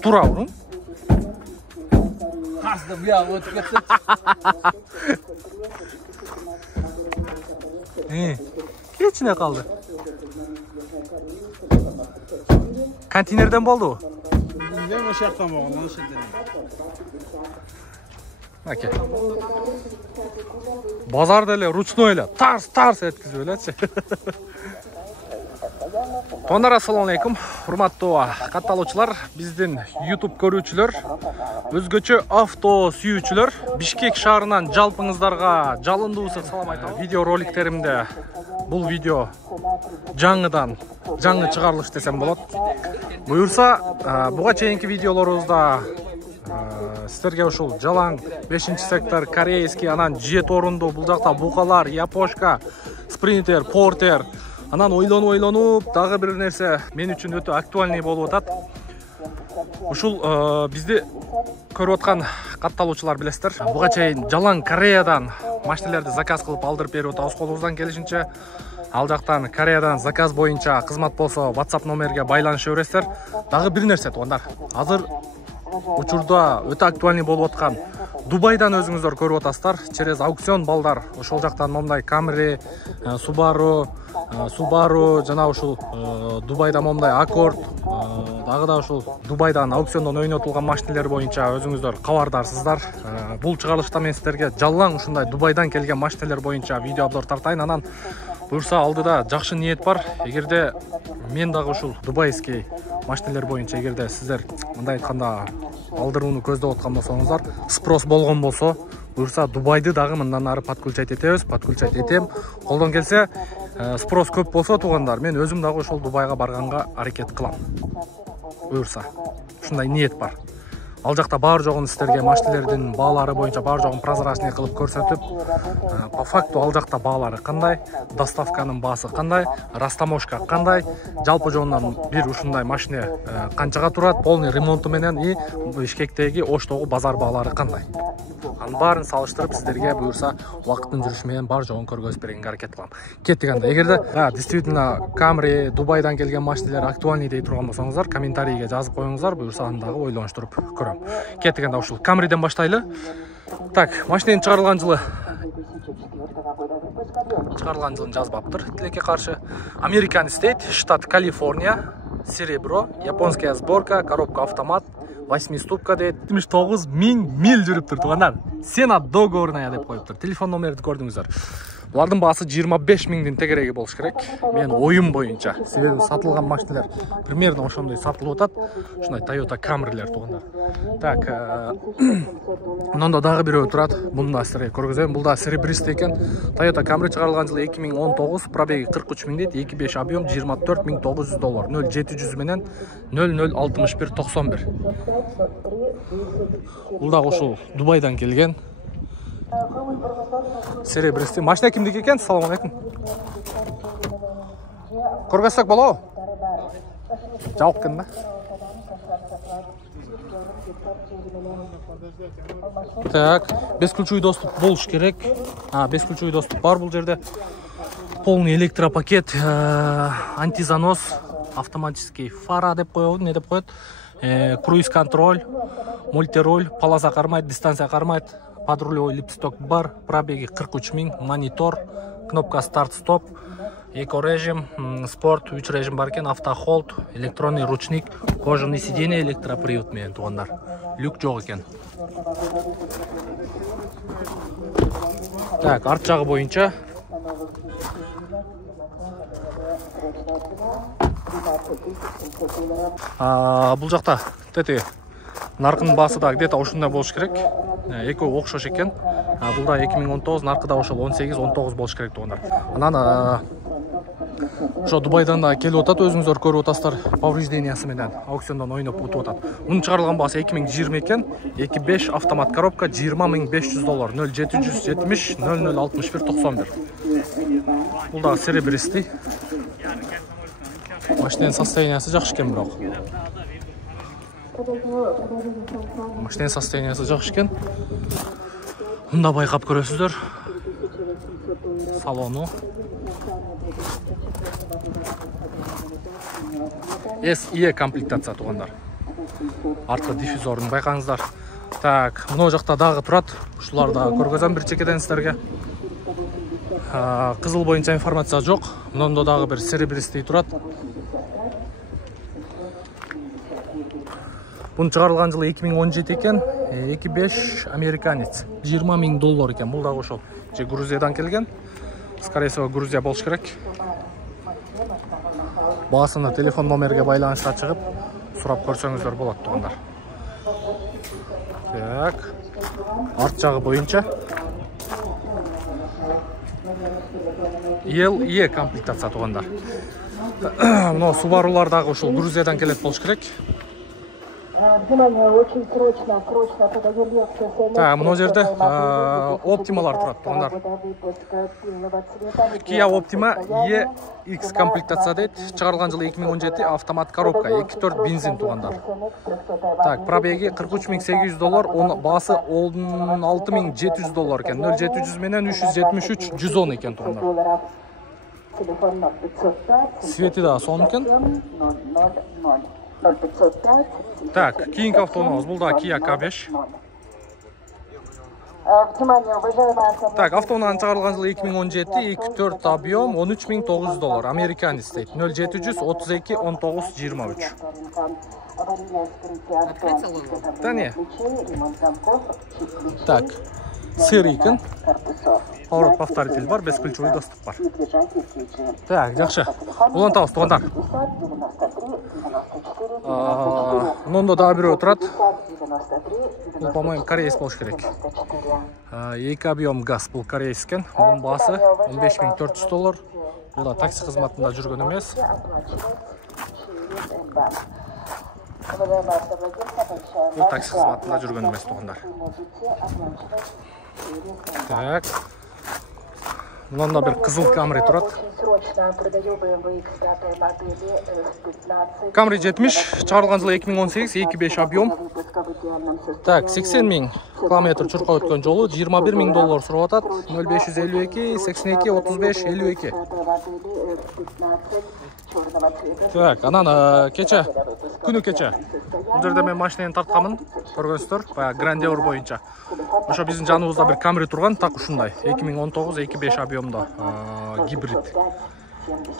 Тура ұрың? Қасты бұяғы өтіп кетті. Кечіне қалды. Контейнерден болды о? Мен о шақтан болған, оны шеттен. Әке. Базарда әлі, ручной әлі, тарс еткізіп өләтші. Тоңдар, ассалаумалейкум. Құрматтуу катталуучулар, биздин YouTube көрүүчүлөр, өзгөчө авто сүйүүчүлөр, Бишкек шаарынан жалпыңыздарга жалындуусу салам айтам. Видео роликтеримде бул видео жаңы чыгарылыш десем болот. Буюрса, буга чейинки видеолорубузда сіздерге ушул жалаң 5-сектор корейский, анан 7 орундуу, бул жакта букалар, япошка, спринтер, портер, анан ойлонуп, дагы бир нерсе мен үчүн өтө актуальный болуп атат. Ушул бизди көрүп аткан катталуучулар билесиздер. Буга чейин жалаң Кореядан машиналарды заказ кылып алдырып берип атабыз колубуздан келишинче. Ал жактан Кореядан заказ боюнча кызмат болсо WhatsApp номерге байланышып бересиздер. Дагы бир нерсе туугандар. Азыр учурда өтө актуальный болуп аткан Дубайдан өзүңүздөр көрүп атасыздар. Через аукцион балдар ошол жактан момундай Camry, Subaru, жана ушул Дубайда момундай Accord, дагы да ушул Дубайдан аукциондон ойнотулган машиналар боюнча өзүңүздөр кабардарсыздар. Бул чыгарылышта мен сиздерге жалаң ушундай Дубайдан келген машиналар боюнча видео обзор тартайын. Анан буюрса алдыда жакшы ниет бар. Эгерде мен дагы ушул дубайский машиналар боюнча эгерде сиздер мындай айтканда алдырууну көздөп аткан болсоңуздар, спрос болгон болсо, буюрса Дубайды дагы мындан ары подключать этем. Колдон келсе, спрос көп болсо туугандар, мен өзүм дагы ошол Дубайга барганга аракет кылам. Буюрса, ушундай ниет бар. Ал жакта бар жогун сиздерге машиналардын баалары боюнча бар жогун прозрачный кылып көрсөтүп, по факту ал жакта баалары кандай, доставканын баасы кандай, растаможка кандай, жалпы жонунан бир ушундай машина канчага турат, полный ремонту менен и Бишкектеги Оштогу базар баалары кандай. Анын баарын салыштырып сиздерге буюрса убакыттын жүрүшү менен бар жогун көргөзүп бергенге аракет кылам. Кеттик анда. Эгерде действительно Camry, Дубайдан келген машиналар актуальный дей турган болсоңуздар, комментарийге жазып коюңуздар, буюрса андагы ойлонуштуруп көрөм. Кеттик анда ушул Camryден баштайлы. Так, машинанын чыгарылган жылын жазбаптыр. Тилекке каршы. American State, штат Калифорния, серебро, японская сборка, коробка автомат, 8-ступка дейт. 79 000 миль жүрүптүр туугандар. Сена договорная деп коюптур. Телефон номерди көрдүңүздөр. Булардын баасы 25 000дин тегереги болуш керек. Мен оюм боюнча. Себеби сатылган машиналар примерно ошондой сатылып атат. Ушундай Toyota Camry'лер туугандар. Так, мында дагы бирөө турат. Буну да сиздерге көргөзөм. Бул да серебристый экен. Toyota Camry чыгарылган жылы 2019, пробеги 43 000 дейт. 2.5 объем $24 900. 0700 менен 006191. Бул да ошол Дубайдан келген. Серебристый. Машина кимдики экен? Салам алейкум. Көргөзсөк болобу? Жабык экен да. Так, бесключевой доступ болуш керек. Бесключевой доступ бар бул жерде. Полный электропакет, антизанос, автоматический фара деп коебу, не деп коет? Круиз контроль, мультируль, полоса кармайт, дистанция кармайт. Подрулевой липсток бар, пробеги 43 000, монитор, кнопка старт-стоп, эко-режим, спорт, 3 режим бар экен, автохолд, электронный ручник, кожаный сиденье, электропривод менен туугандар. Люк жок экен. Так, арт жагы боюнча. Бул жакта тети наркынын баасы да где-то ушундай болуш керек. Экөө окшош экен. Бул да 2019, наркыда ошол 18-19 болуш керек туугандар. Анан ошо Дубайдан да келип атат, өзүңүздөр көрүп атасыздар, повреждениясы менен аукциондон ойноп утуп атат. Мунун чыгарылган баасы 2020 экен. 2.5 автомат коробка $20 500. 0770 006191. Бул да серебристый. Машинанын состояниясы жакшы экен бирок. Машинанын состояниясы жакшы экен. Мында байкап көрөсүздөр. Салону. SE комплектация туугандар. артқы диффузорын байқаңыздар. Так, мынау жақта дағы тұрат. Ушуларды көргөзөм бир чекеден сіздерге. Қызыл бойынша информация жоқ. Мынау дағы бір серебристый тұрат. Бұны шығарылған жылы 2017 екен. 2.5 американец. $20,000 екен. Бұл дағы ошол. Же Грузиядан келген. Скорее всего, Грузия болуш керек. Басында телефон номерге байланышта чыгып, сурап көрсөңүздөр болот тугандар. Так. Арт жагы боюнча LE комплектация тугандар. Мына Subaru'лардагы ушул Грузиядан келет болуш керек. Внимание, очень срочно подойдет лекция. Так, мына жерде Optima'лар турат тугандар. Kia Optima EX комплектация дейт. Чыгарылган жылы 2017, автомат коробка, 2.4 бензин тугандар. Так, пробеги $43,800, баасы $16,700 екен. 0700 менен 373 110 екен тугандар. Свети да сон екен. Так, кийинки автоунабыз бул да Kia K5. Так, автоунан чыгарылган жылы 2017, 2.4 объем, $13,900, американец дейт. 0700 32 19 23. Да не. Так, сыр екен. Поворот повторитель бар, бесключевой доступ бар. Так, жакшы. Улантабыз тугандар. Мында дагы бирөө турат. Бул, по-моему, корейец болуш керек. 2 объем газ, бул корейец экен. Мунун баасы $15,400. Бул да такси кызматында жүргөн эмес. Бул такси кызматында жүргөн эмес тугандар. Так. Мында бир кызыл Camry турат. Camry 70, чыгарылган жылы 2018, 2.5 объем. Так, 80,000 километр чуркап өткөн жолу, $21,000 сурап атат. 0552 82 35 52. Так, анан кече, күнү кече. Бул жерде мен машинаны тартканмын, көргөнсүздөр, баягы Grandeur боюнча. Ошо биздин жаныбызда бир Camry турган, так ушундай. 2019 2.5 объемда гибрид.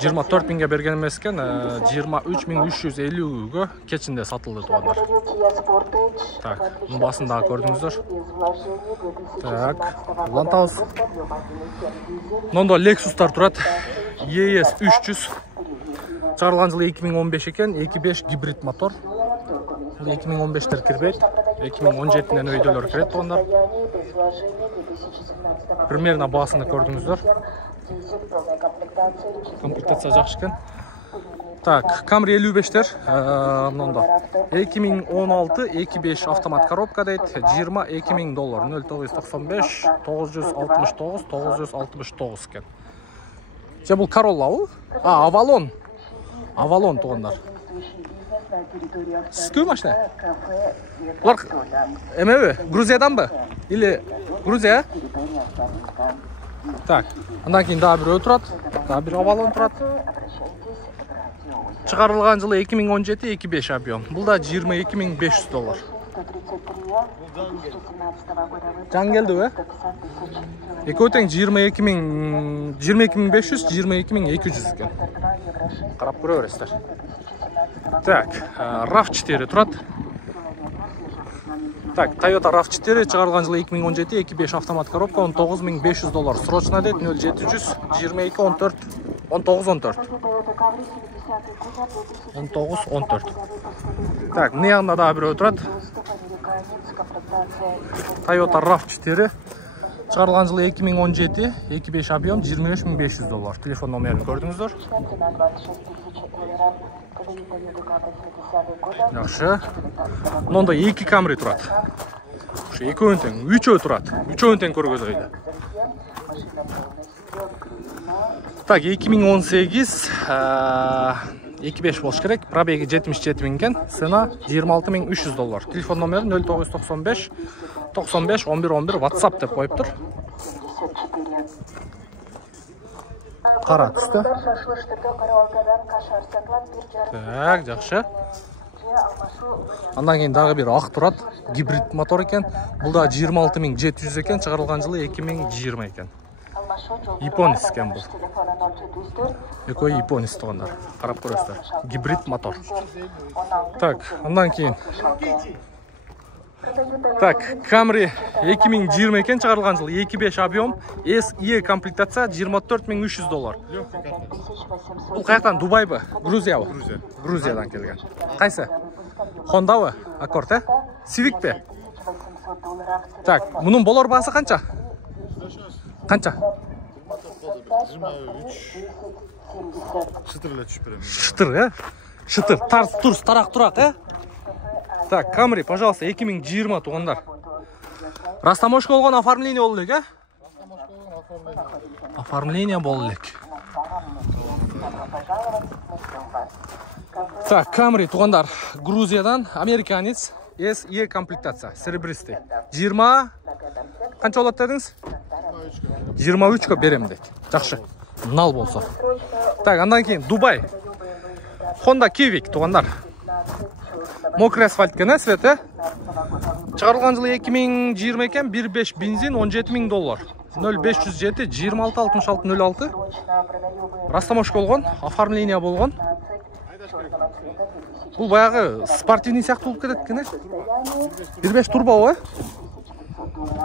24.000 берген эмес экен, 23.350-гө кечинде сатылды тугандар. Так, мунун басын дагы көрдүңүздөр. Так, улантабыз. Мында Lexus'тар турат. ES 300. Чыгарылган жылы 2015 экен, 2.5 гибрид мотор. 2015'тер кирбейт, 2017'den өйдөлөр кирет тугандар. Примерно басыны көрдүңүздөр. Комплектация жакшы экен. Так, Camry 55'тер, мында 2016 2.5 автомат коробка дейт, $22,000, $0995 969 969 экен. Же бул Corolla, Avalon. Avalon тугандар. Сізгі машина? Бұлар әмеуі? Грузиядан ба? Или Грузия? Так, андан кейін дағы бір өтірат. Дағы бір Avalon тұрат. Чыгарылган жылы 2017 2.5 объем. Бұл да $22,500. Жан келді бе? Екеуі тең 22.500, 22.200 екен. Қарап көре бересіздер. Так, RAV4 турат. Так, Toyota RAV4 чыгарылган жылы 2017, 2.5 автомат коробка, $19,500. Срочно дейт, 0700 22 14 19 14. 19 14. Так, мына ягында дагы бирөө турат. Toyota RAV4 чыгарылган жылы 2017, 2.5 объем, $23,500. Телефон номерин көрдүңүздөр. Жакшы. Мында 2 Camry турат. Ошо экөөнүн тең, 3 турат. 3 тең көргөзөйдү. Так, 2018 2.5 болуш керек. Пробеги 77.000 екен. Цена $26,300. Телефон номери 0995 95 11 11 WhatsApp деп коюптур. Кара түстө. Так, жакшы. Андан кейін дағы бир ак турат, гибрид мотор екен. Бұл да 26700 екен, чыгарылган жылы 2020 екен. Японец екен бұл. Экой японец тугандар. Карап көрөсүздөр. Гибрид мотор. Так, андан кейін. Так, Camry 2020 екен, чыгарылган жылы 2.5 объем, SE комплектация $24300. Бұл каяктан, Дубайбы? Грузиябы? Грузиядан келген. Кайсы? Хондабы? Аккорд, э? Civic бе? Так, мұның болор басы қанша? Қанша? 23. Шытыр, э? Шытыр, турс, тарақ тұрақ, э? Так, Camry, пожалуйста, 2020 туғандар. Растаможка болған оформление болу элек, э? Оформление болу элек. Так, Camry туғандар. Грузиядан, американец, SE комплектация, серебристый. 20... Қанша болады дедіңіз? 23-ка берем дейді. Жақшы. Нал болса. Так, андан кейін Дубай. Honda Civic туғандар. Мокрый асфальт екен, свет, э? Чыгарылган жылы 2020 екен, 1.5 бензин, $17000. 0507 266606. Растаможка болгон, оформление болгон. Бул баягы спортивный сыяктуу болуп кетет экен, э? 1.5 турбо, э?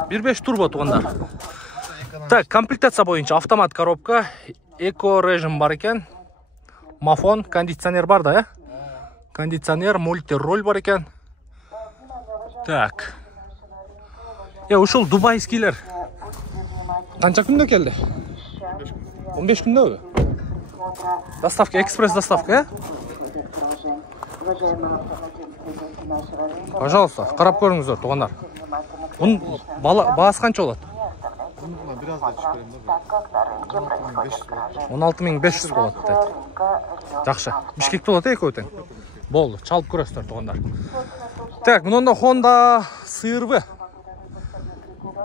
1.5 турбо тугандар. Так, комплектация боюнча автомат коробка, эко режим бар екен. Мафон, кондиционер бар да, э? Кондиционер, мульти-роль бар екен. Так. Ушул дубайскийлер канча күндө келди? 15 күндө. Доставка, экспресс доставка, э? Пожалуйста, карап көрүңүздөр, тугандар. Бунун баасы канча болот? Biraz da çıkarayım da. 16500 болот дейт. Жакшы. Бишкекте болот экөө тең. Болду, чалып көрөсүздөр, тугандар. Так, мынында Honda CR-V.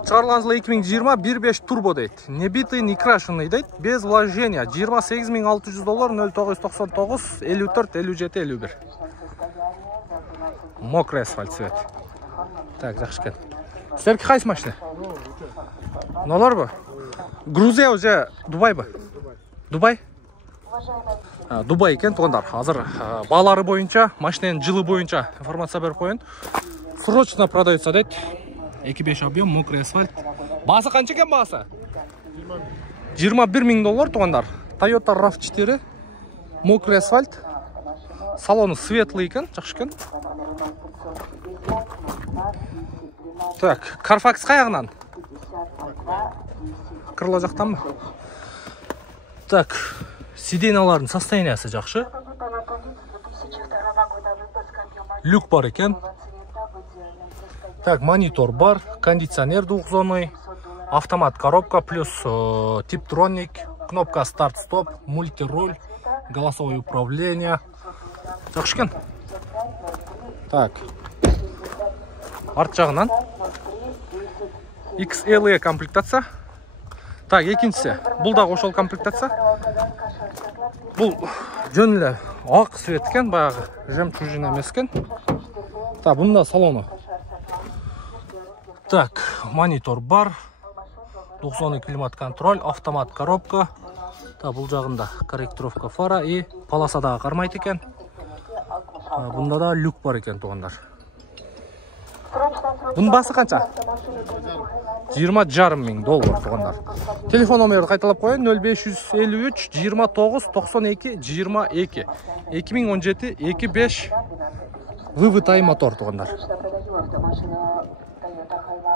Чыгарылган жылы 2020, 1.5 турбо дейт. Не битый, не крашеный дейт, без вложения. $28600, 0999 54 57 51. Мокрый асфальт цвет. Так, жакшы экен. Сіздерге қайсы машина? Мыналар ба? Грузия уже Дубай ба? Дубай? Дубай екен, туғандар. Азыр бағалары бойынша, машинаның жылы бойынша информация беріп қойын. Срочно продается дейт. 2.5 объем, мокрый асфальт. Басы қанша екен басы? $21000 туғандар. Toyota RAV4, мокрый асфальт. Салоны светлый екен, жақсы екен. Так, Carfax қаяғынан? Крыло жақтан ба? Так, сиденьялардың состояниясы жақсы. Люк бар екен. Так, монитор бар, кондиционер двухзонный, автомат коробка плюс типтроник, кнопка старт-стоп, мультируль, голосовое управление. Жақсы екен. Так. Арт жағынан XLE комплектация. Так, екіншісі. Бұл да ошол комплектация. Бұл жөнілі ақ свет екен, баяғы жемчужина емес екен. Так, бұнда салоны. Так, монитор бар. 90 климат контроль, автомат коробка. Так, бұл жағында корректировка фара и полосадағы қармайды екен. Бұнда да люк бар екен, туғандар. Бұның басы қанша? $20,500 туғандар. Телефон номерді қайталап қойын. 0553 29 92 22. 2017 2.5 вывытай мотор туғандар.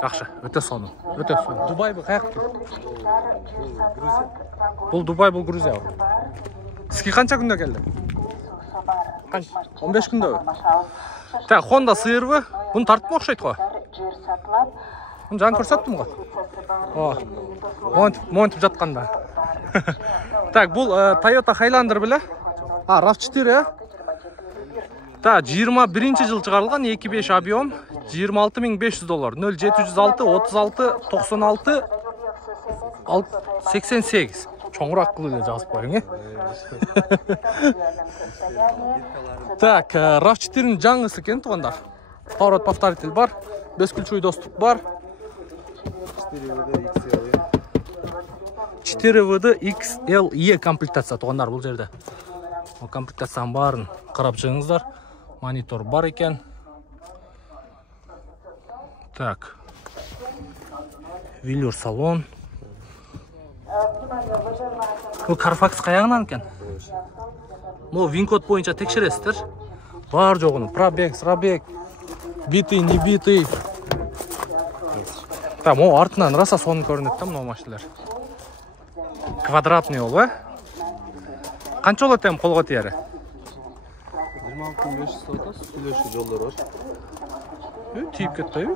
Жақшы, өте соны. Өте соны. Дубай бұл қаяқ ке? Бұл Дубай, бұл Грузия. Сізге қанша күнде келді? 15 күнде. Так, Honda CR-V. Бұны тартып оқшайды ғой? Бұны жаң көрсеттім ғой? Монтып жатқанда. Так, бұл Toyota Highlander біле? RAV4, Так, 21 жыл шығарылған 2.5 объем, $26500, 0706 36 96 88. чоңураак кылып эле жазып коюң, Так, RAV4'nin жаңысы экен туугандар. Поворот повторитель бар, бесключевой доступ бар. 4WD XLE комплектация туугандар бул жерде. Бул комплектациянын баарын карап чыгыңыздар. Монитор бар экен. Так. Велюр салон. Бул Carfax каягынан экен? Могу вин-код боюнча текшересиздер. Бар жогун, пробег, срабег, битый, не битый. Так, могу артынан раса сонун көрүнөт да мына машиналар. Квадратный ол, Канча болот эми колго тиери? 26.500 сүйлөшүү жолдор бар. Тиіп кетпейби?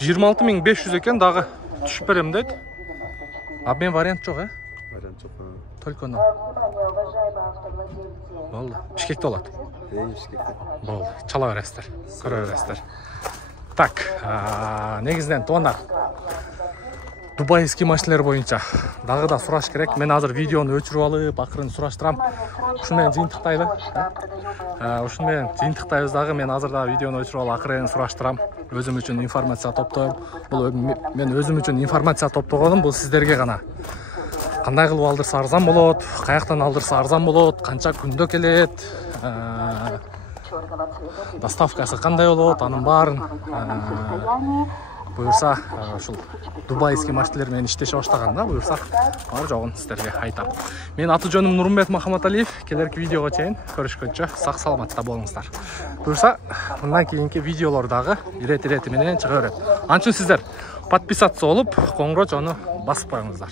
26.500 экен, дагы түшүп берем дейт. Обмен вариант жок, Вариант жок. Только на. Болду. Бишкекте болот. Бишкекте. Болду. Чала бересиздер. Көрө бересиздер. Так, негизинен туугандар. Дубайский машиналар боюнча дагы да сураш керек. Мен азыр видеону өчүрүп алып, акырын сураштырам. Ушуну менен жыйынтыктайлы. Ушуну менен жыйынтыктайбыз дагы. Мен азыр да видеону өчүрүп алып, акырын сураштырам. Өзүм үчүн информация топтойм. Бул мен өзүм үчүн информация топтогонум, бул сиздерге гана. Кандай кылып алдырса арзан болот, каяктан алдырса арзан болот, канча күндө келет, доставкасы кандай болот, анын баарын буюрса ушул дубайский машиналар менен иштеше баштаганда буюрса бар жогун сиздерге айтам. Мен аты жөнүм Нурмбет Махаматалиев. Келерки видеого чейин көрүшкөнчө сак саламатта болуңуздар. Буюрса мындан кийинки видеолор дагы ирети менен чыга берет. Анчын сиздер подписаться болуп, коңгуроч басып коюңуздар.